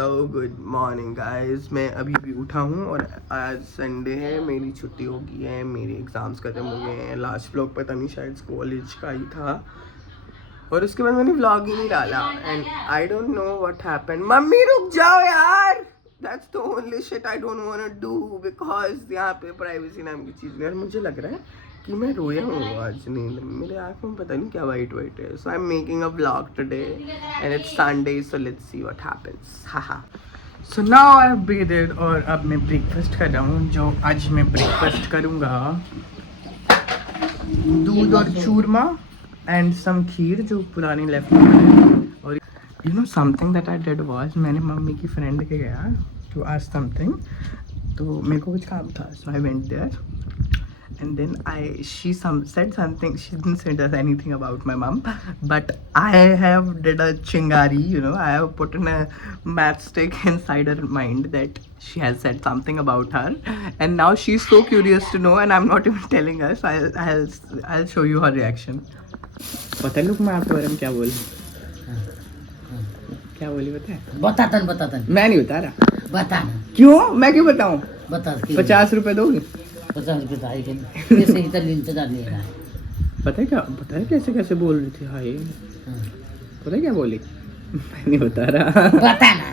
So good morning guys. मैं अभी भी उठा हूँ और आज संडे है, मेरी छुट्टी हो गई है, मेरे एग्ज़ाम्स ख़त्म हो गए हैं। लास्ट व्लॉग पता नहीं शायद कॉलेज का ही था और उसके बाद मैंने व्लॉग ही नहीं डाला and I don't know what happened. Mummy रुक जाओ यार, that's the only shit I don't want to do because यहाँ पे प्राइवेसी नाम की चीज़ नहीं है। मुझे लग रहा है कि मैं रोया हूँ आज नींद में, मेरे आँखों में पता नहीं क्या वाइट वाइट है। So I am making a vlog today and it's Sunday, so let's see what happens. Haha. So now I have breathed और अब मैं ब्रेकफास्ट कर रहा हूँ। जो आज मैं ब्रेकफास्ट करूँगा, दूध और चूरमा एंड सम खीर जो पुरानी लेफ्ट है। और you know something that I did was, मैंने मम्मी की फ्रेंड के गया टू आस्क समथिंग, तो मेरे को कुछ काम था, so I went there and then she said something. She didn't say anything about my mom, but I have did a chingari, you know, I have put in a matchstick inside her mind that she has said something about her, and now she's so curious to know and I'm not even telling her, so I'll show you her reaction. पता look मैं आपके बारे में क्या बोली, क्या बोली बताता मैं नहीं बता रहा। बता क्यों, मैं क्यों बताऊं? बता 50 रुपए दोगे? 50 रुपए ऐसे ही तो इंतजार नहीं रहा। पता है कैसे कैसे बोल रही थी? हाय पता है क्या बोली? मैं नहीं बता रहा। बता ना।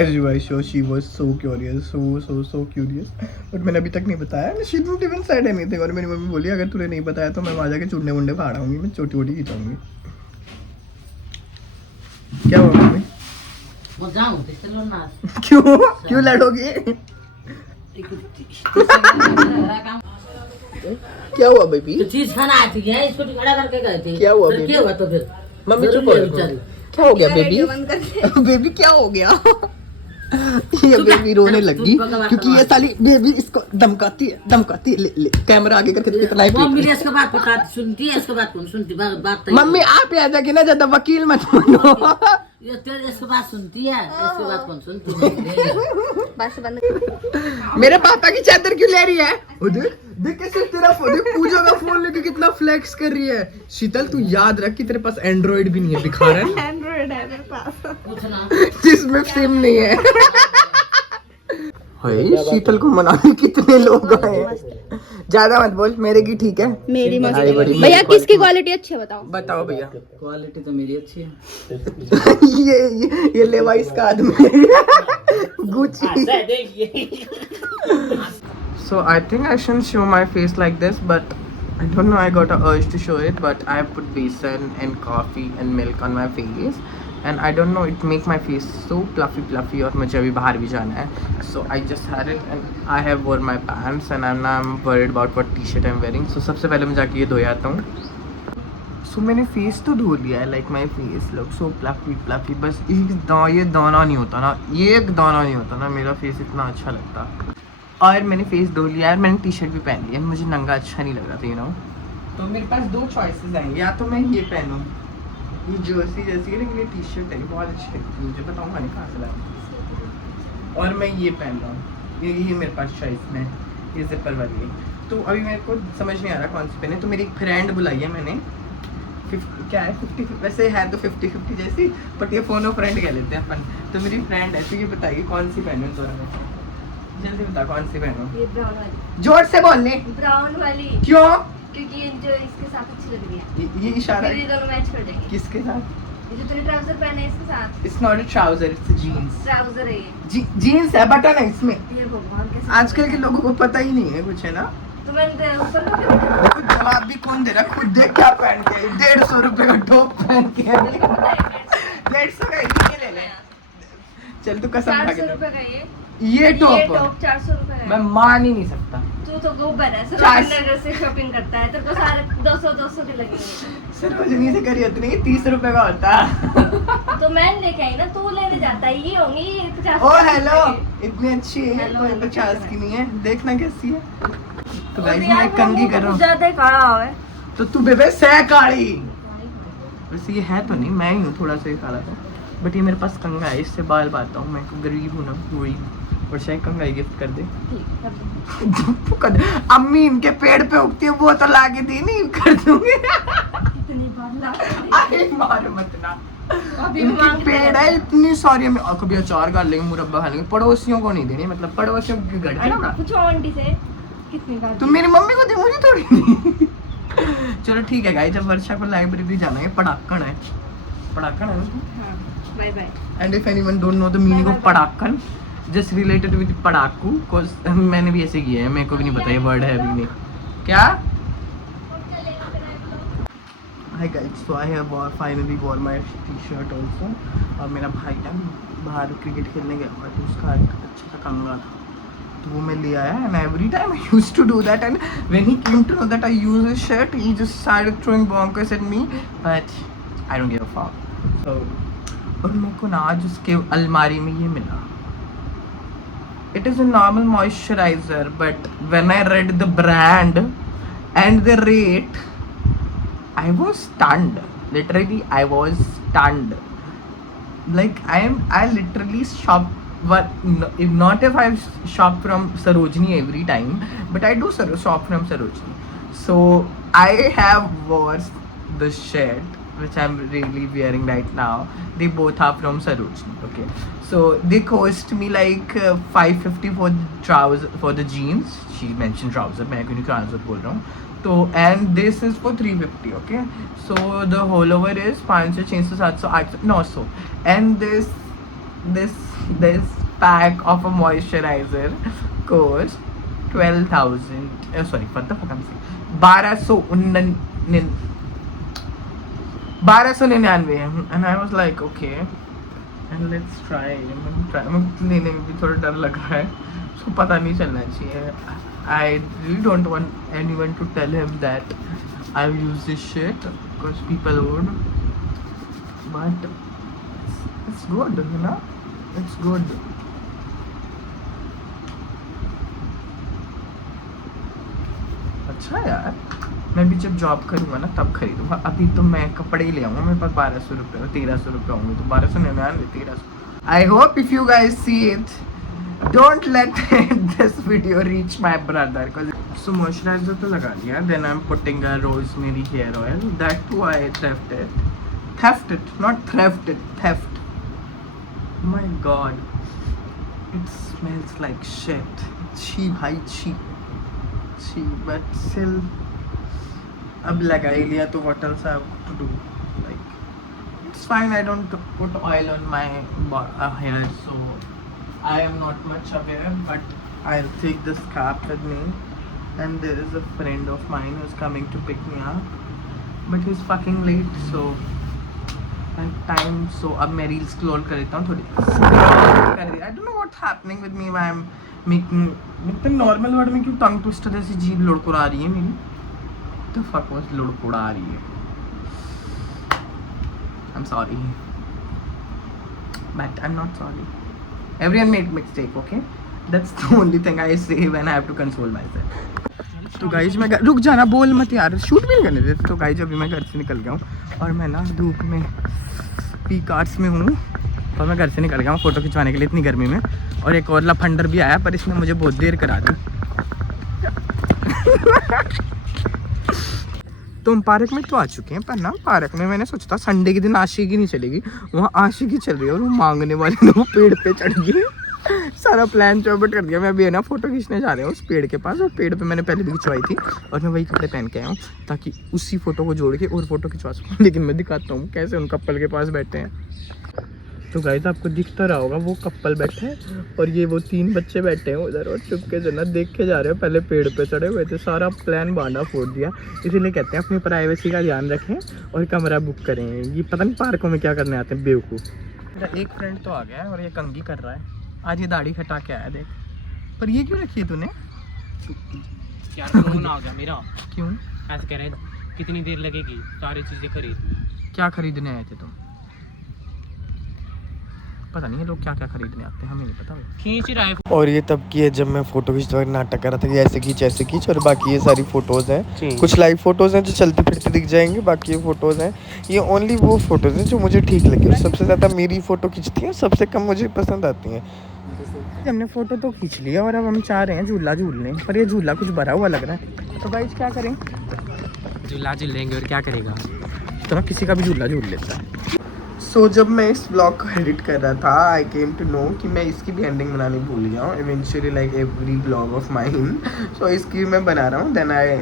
As you guys saw, she was so curious, so curious. But मैंने अभी तक नहीं बताया। She didn't even said anything. और मेरी मम्मी बोली अगर तूने नहीं बताया तो मैं वहाँ जाके चुन्ने मुंडे फाड़ाऊंगी, मैं छोटी खींचाऊंगी। क्या हुआ मम्मी? वो जाऊँ तो चलो ना। क्यों लड़ोगे? क्या हुआ बेबी? तो चीज खाना आती है, इसको खड़ा करके गए थे। क्या हुआ बेबी? क्या हुआ तो फिर? मम्मी चुप हो। क्या हो गया बेबी? बेबी क्या हो गया? ये बेबी रोने लगी क्योंकि ये साली बेबी इसको धमकाती है। ले कैमरा आगे करके कितना ही मम्मी इसके बात बता सुनती है, इसके बात कौन सुनती? बात मम्मी आप यहाँ जाके ना ज्यादा वकील मत बनो। ये तेरे इसके बात सुनती है, इसके बात कौन सुनती है? बस बंद। मेरे पापा की चादर क्यों ले रही है? देख कैसे तेरा फोन, पूजा का फोन लेके कितना फ्लेक्स कर रही है। शीतल तू याद रख कि तेरे पास एंड्रॉइड भी नहीं है, दिखा रहा है। एंड्रॉइड है मेरे पास, पूछना जिसमें सिम नहीं है। हाय शीतल को मनाने कितने लोग आए। ज्यादा मत बोल, मेरे की ठीक है। मेरी मस्त अरे बड़ी भैया किसकी क्वालिटी अच्छी है बताओ भैया। क्वालिटी तो मेरी अच्छी है। ये लेवाइस का आदमी Gucci. So I think I shouldn't show my face like this, but I don't know, I got a urge to show it, but I put besan and coffee and milk on my face and I don't know, it make my face so fluffy और मुझे अभी बाहर भी जाना है, so I just had it and I have worn my pants and I'm worried about what t-shirt I'm wearing. So सबसे पहले मैं जाके ये धो आता हूँ। So मैंने फेस तो धो लिया है, like my face looks so fluffy, बस ये दाना नहीं होता ना, ये एक दाना नहीं होता ना, मेरा फेस इतना अच्छा लगता। और मैंने फेस धो लिया है, मैंने टी शर्ट भी पहन लिया, मुझे नंगा अच्छा नहीं लग रहा था, यू नो। तो मेरे पास दो चॉइसेस आएंगे, या तो मैं ये पहनूं, ये जर्सी जैसी है लेकिन ये टी शर्ट है, बहुत अच्छी लगती है मुझे, बताऊँ मैंने कहाँ से लाया। और मैं ये पहन रहा हूँ, ये मेरे पास चॉइस में, ये जिपर वाली है। तो अभी मेरे को समझ नहीं आ रहा कौन सी पहने। तो मेरी एक फ्रेंड बुलाई है मैंने, 50 क्या है 50, वैसे है तो 50-50 जैसी, बट ये फोन फ्रेंड कह लेते हैं अपन। तो मेरी फ्रेंड है, तो ये बताइए कौन सी पहनूं दोनों में, जल्दी बता कौन सी पहनूं? ये ब्राउन वाली। जोर से बोलने। ब्राउन वाली। क्यों? क्योंकि ये जो इसके साथ अच्छी लग रही है। ये इशारा फिर ये दोनों मैच कर जाएंगे। किसके साथ? ये जो तूने ट्राउजर पहना है इसके साथ। It's not a trouser, it's a jeans. Trouser है ये। जीन्स है, बटन है इसमें। ये भगवान कैसे? आजकल के लोगों को पता ही नहीं है कुछ, है ना? तो मैंने ऊपर का कुछ जवाब भी कौन दे रहा, खुद देख क्या पहन के आई। 150 रुपए का टॉप पहन के आई। 150 का ये ले ले। चल तू कसम खा के 400 रुपए का ये ये टॉप 400 रुपए का मैं है। मान ही नहीं सकता। तू तो गोबर है, चार- सरोजनी से शॉपिंग करता है, तेरे को सारे 200 के लगेंगे। सरोजनी से करी उतनी 30 रुपए का होता। तो मैं लेके आई ना, तू लेने जाता है, ये होंगी 50। ओ हेलो, इतनी अच्छी है, हेलो, कोई हेलो, 50 की नहीं है, देखना कैसी है। तो और गाइस यार मैं वो कंगी मुंह कर रहा हूँ। ज्यादा ही काला हुआ है। तो तू बेबे सह काली, वैसे ये है तो नहीं, मैं ही हूँ थोड़ा सा ही काला था, बट ये मेरे पास कंगा है, इससे बाल बाता हूँ। मैं गरीब हूँ ना, गरीब, और शायद कंगा ही गिफ्ट कर दे। अम्मी इनके पेड़ पे उगती है, वो तो लाके दी नहीं, कर दूंगी। इतनी बार ला अरे मार मत ना। अभी इनकी मांग पेड़ है इतनी सारी, हम कभी अचार खा लेंगे, मुरब्बा खा लेंगे, पड़ोसियों को नहीं देनी, मतलब पड़ोसियों की घर है ना। पूछो आंटी से कितनी बार तुम मेरी मम्मी को दे, मुझे थोड़ी नहीं। चलो ठीक है गाइस, जब वर्षा को लाइब्रेरी जाना है, पटाखन है ना। Bye bye. And if anyone don't know the meaning of पटाखन, जस्ट रिलेटेड विद पटाखू, बिकॉज मैंने भी ऐसे किया है, मेरे को भी नहीं पता ये वर्ड है अभी नहीं। क्या? Hi guys, so I have finally wore my T-shirt also. और मेरा भाई ना बाहर क्रिकेट खेलने गया और उसका एक अच्छा सा कंगा था, तो वो मैं ले आया, and every time I used to do that, and when he came to know that I use his shirt, he just started throwing bonkers at me, but I don't give a fuck. So और मेरे को ना आज उसके अलमारी में ये मिला. It is a normal moisturizer, but when I read the brand and the rate, I was stunned. Literally, I was stunned. Like I literally shop. If I shop from Sarojini every time, but I do shop from Sarojini. So I have wore the shirt which I'm really wearing right now. They both are from Sarojini. Okay, so they cost me like 550 for the trouser, for the jeans. She mentioned trouser. मैं क्यों नहीं trouser बोल रहा हूँ. तो and this is for 350. Okay, so the whole over is 500, 600, 700, 800, 900, and this pack of a moisturizer cost 12,000. Sorry, what the fuck I'm saying? 1299. And I was like, okay, and let's try. लेने में भी थोड़ा डर लग रहा है, उसको पता नहीं चलना चाहिए. I really don't want anyone to tell him that I've used this shit, because people would. But it's good, you know? It's good. अच्छा यार, मैं भी जब जॉब करूँगा ना तब खरीदूँगा. अभी तो मैं कपड़े ही ले आऊँगा, मेरे पास 1200 रुपये और 1300 रुपये होंगे, तो 1299, 1300. I hope if you guys see it, don't let this video reach my brother. So moisturizer तो लगा लिया, then I'm putting a rosemary hair oil. That too I thefted, not thrifted, theft. My God, it smells like shit. Cheap, high cheap. But still, अब लगा ही लिया तो what else I have to do? Like, it's fine. I don't put oil on my hair, so I am not much aware. But I'll take this cap with me, and there is a friend of mine who's coming to pick me up, but he's fucking late, so time. So अब मैं reel scroll कर लेता हूँ थोड़ी. I don't know what's happening with me. Why I'm making मतलब normal word में क्यों tongue twister जैसी जीभ लुढ़कुड़ा रही है मेरी. The fuck was लुढ़कुड़ा रही है. I'm sorry, but I'm not sorry. Everyone made mistake, okay? That's the only thing I say when I have to console myself. तो गाइज मैं रुक जाना, बोल मत यार, शूट भी नहीं करने देते. तो गाइज अभी मैं घर से निकल गया हूँ और मैं ना धूप में पीक आर्ट्स में हूँ, और मैं घर से निकल गया हूँ फ़ोटो खिंचवाने के लिए इतनी गर्मी में. और एक और लफंडर भी आया, पर इसने मुझे बहुत देर करा दी. तो हम पार्क में तो आ चुके हैं, पर ना पार्क में मैंने सोचा था संडे के दिन आशिकी नहीं चलेगी, वहाँ आशिकी चल रही है और वो मांगने वाले ने वो पेड़ पे चढ़ गई. सारा प्लान चौपट कर दिया. मैं अभी है ना फ़ोटो खींचने जा रहा हूँ उस पेड़ के पास, और पेड़ पे मैंने पहले भी खिंचवाई थी, और मैं वही कपड़े पहन के आया हूँ ताकि उसी फ़ोटो को जोड़ के और फ़ोटो खिंचवा सकूँ. लेकिन मैं दिखाता हूँ कैसे उन कपल के पास बैठे हैं. तो गाइस आपको दिखता रहा होगा, वो कपल बैठे हैं और ये वो 3 बच्चे बैठे हैं उधर, और चुपके से ना देख के जा रहे हो. पहले पेड़ पे चढ़े हुए थे, सारा प्लान बांधा फोड़ दिया. इसीलिए कहते हैं अपनी प्राइवेसी का ध्यान रखें और कमरा बुक करें. ये पता नहीं पार्कों में क्या करने आते हैं बेवकूफ़. मेरा एक फ्रेंड तो आ गया है और ये कंघी कर रहा है. आज ये दाढ़ी हटा के आया देख. पर ये क्यों रखी है तूने यार? फोन आ गया मेरा. क्यों ऐसे कह रहे हैं कितनी देर लगेगी, सारी चीज़ें खरीद. क्या खरीदने आए थे तुम? पता नहीं है लोग क्या क्या खरीदने आते हैं, हमें नहीं पता. खींच रहा है. और ये तब की है जब मैं फ़ोटो खींचते वक्त नाटक कर रहा था कि ऐसे खींच. और बाकी ये सारी फ़ोटोज़ हैं, कुछ लाइव फ़ोटोज़ हैं जो चलते फिरते दिख जाएंगे. बाकी ये फ़ोटोज़ हैं, ये ओनली वो फ़ोटोज़ हैं जो मुझे ठीक लगी. और सबसे ज़्यादा मेरी फ़ोटो खींचती हैं, सबसे कम मुझे पसंद आती हैं. हमने फ़ोटो तो खींच लिया और अब हम चाह रहे हैं झूला झूलने, पर ये झूला कुछ भरा हुआ लग रहा है. तो गाइस क्या करें? झूला झूलेंगे और क्या करेगा. तो ना किसी का भी झूला झूल लेता है. सो जब मैं इस ब्लॉग को एडिट कर रहा था आई केम टू नो कि मैं इसकी भी एंडिंग बनानी भूल गया हूँ eventually like every blog of mine so इसकी मैं बना रहा हूँ then I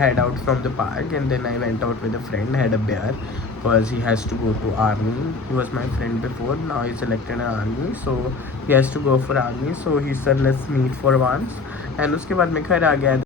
head out from the park and then I went out with a friend had a bear because he has to go to army. He was my friend before, now he's selected in army, so he has to go for army, so he said let's meet for once. And उसके बाद मैं घर आ गया